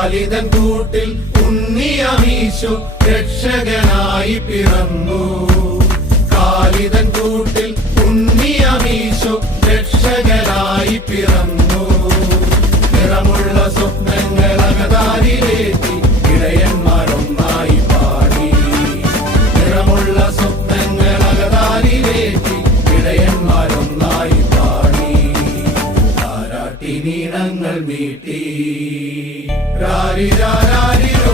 കാലിതൻ കൂട്ടിൽ ഉണ്ണിയമീശോ രക്ഷകനായി പിറന്നു. കാലിതൻ കൂട്ടിൽ ഉണ്ണിയമീശോ രക്ഷകനായി പിറന്നു. നിറമുള്ള സ്വപ്നങ്ങൾ അകതാരിലേറ്റി ഇടയന്മാരൊന്നായി പാടി. നിറമുള്ള സ്വപ്നങ്ങൾ അകതാരിലേറ്റി ഇടയന്മാരൊന്നായി പാടി. താരാട്ടിനീണങ്ങൾ മീട്ടി. രാരിരാരിരോ